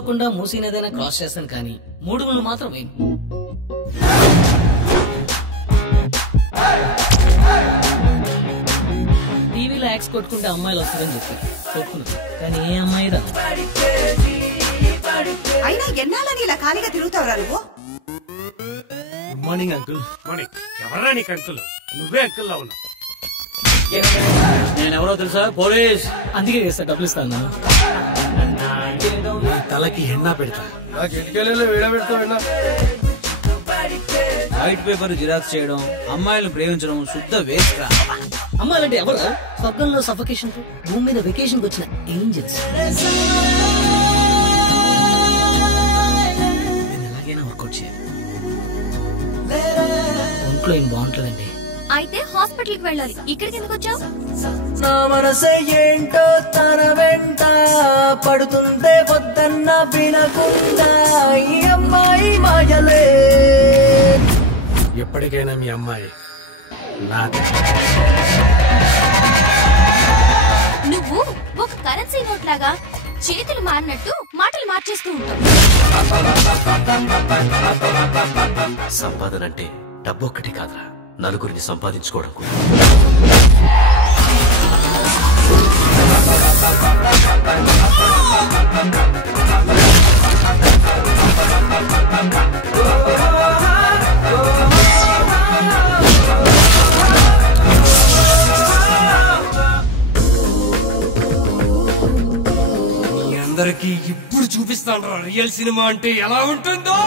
అనుకోకుండా మూసీని ఏదైనా క్రాస్ చేస్తాను కానీ 3 గుళ్ళు మాత్రం వేయను. టీవీలో యాక్స్ కొట్టుకుంటే అమ్మాయిలు వస్తుందని చెప్పి కొట్టుకున్నాను, కానీ ఏ అమ్మాయి రా. అయినా ఎన్నాళ్ళని ఇలా ఖాళీగా తిరుగుతావురా నువ్వు? Good morning uncle. మార్నింగ్. ఎవర్రా నీకు అంకుల్? నువ్వే అంకుల్ లా ఉన్నావు. నేనెవరో తెలుసా? పోలీస్. అందుకే చేస్తా, డబ్బులు ఇస్తాను. తలకి ఎన్నా పెడతా. వైట్ పేపర్ జిరాక్స్ చేయడం, అమ్మాయిలను ప్రేమించడం శుద్ధ వేస్ట్ రా. అమ్మాయిలంటే ఎవరు? స్వర్గంలో సఫకేషన్ కు భూమి మీద వెకేషన్ కు వచ్చిన ఏంజల్స్. నేను ఎలాగైనా వర్కౌట్ చేయాలి. ఒంట్లో ఏం బాగుంటుందండి. అయితే హాస్పిటల్ కి వెళ్ళాలి. ఇక్కడికి ఎందుకు వచ్చావు? నా మనసే ఏంటో తన వెంట పడుతుందే వద్దన్న వినకుండా ఈ అమ్మాయి మాయలే. ఎప్పటికైనా మీ అమ్మాయి నాదే. నువ్వు ఒక కరెన్సీ నోట్ లాగా చేతులు మారినట్టు మాటలు మార్చేస్తూ ఉంటావు. సంపాదన అంటే డబ్బు ఒక్కటి కాదురా, నలుగురిని సంపాదించుకోవడం కూడా. మీ అందరికి ఇప్పుడు చూపిస్తాను రియల్ సినిమా అంటే ఎలా ఉంటుందో.